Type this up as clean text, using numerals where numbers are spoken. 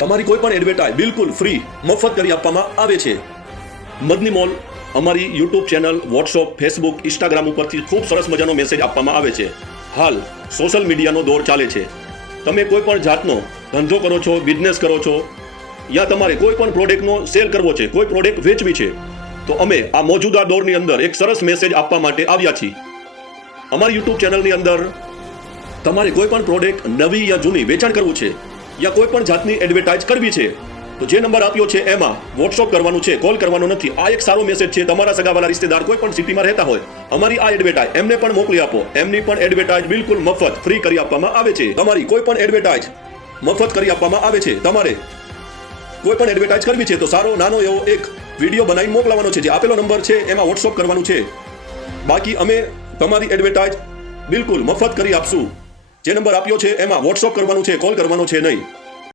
તમારી કોઈ પણ એડવર્ટાઇઝ બિલકુલ ફ્રી મફત કરી આપવામાં આવે છે. મદની મોલ અમારી YouTube channel, WhatsApp, Facebook, Instagram ઉપરથી ખૂબ સરસ મજાનો મેસેજ આપવામાં આવે છે. હાલ સોશિયલ મીડિયાનો દોર ચાલે છે. તમે કોઈ પણ જાતનો ધંધો કરો છો, બિઝનેસ કરો છો, યા તમારે કોઈ પણ પ્રોડક્ટનો સેલ કરવો છે, કોઈ પ્રોડક્ટ વેચવી છે, તો અમે આ મોજૂદા દોરની અંદર એક સરસ મેસેજ આપવા માટે આવ્યા છીએ. અમારી યુટ્યુબ ચેનલની અંદર તમારે કોઈ પણ પ્રોડક્ટ નવી યા જૂની વેચાણ કરવું છે, યા કોઈ પણ જાતની એડવર્ટાઇઝ કરવી છે, તો જે નંબર આપ્યો છે એમાં વોટ્સઅપ કરવાનું છે, કોલ કરવાનો નથી. આ એક સારો મેસેજ છે. તમારા સગાવાલા રિશ્તેદાર કોઈ પણ સિટીમાં રહેતા હોય, અમારી આ એડવર્ટાઇઝ એમને પણ મોકલી આપો. એમની પણ એડવર્ટાઇઝ બિલકુલ મફત ફ્રી કરી આપવામાં આવે છે. તમારી કોઈ પણ એડવર્ટાઇઝ મફત કરી આપવામાં આવે છે. તમારે કોઈ પણ એડવર્ટાઇઝ કરવી છે તો સારો નાનો એવો એક વિડીયો બનાવીને મોકલવાનો છે. જે આપેલો નંબર છે એમાં વોટ્સઅપ કરવાનું છે. બાકી અમે તમારી એડવર્ટાઇઝ બિલકુલ મફત કરી આપશું. જે નંબર આપ્યો છે એમાં વોટ્સઅપ કરવાનું છે, કોલ કરવાનો છે નહીં.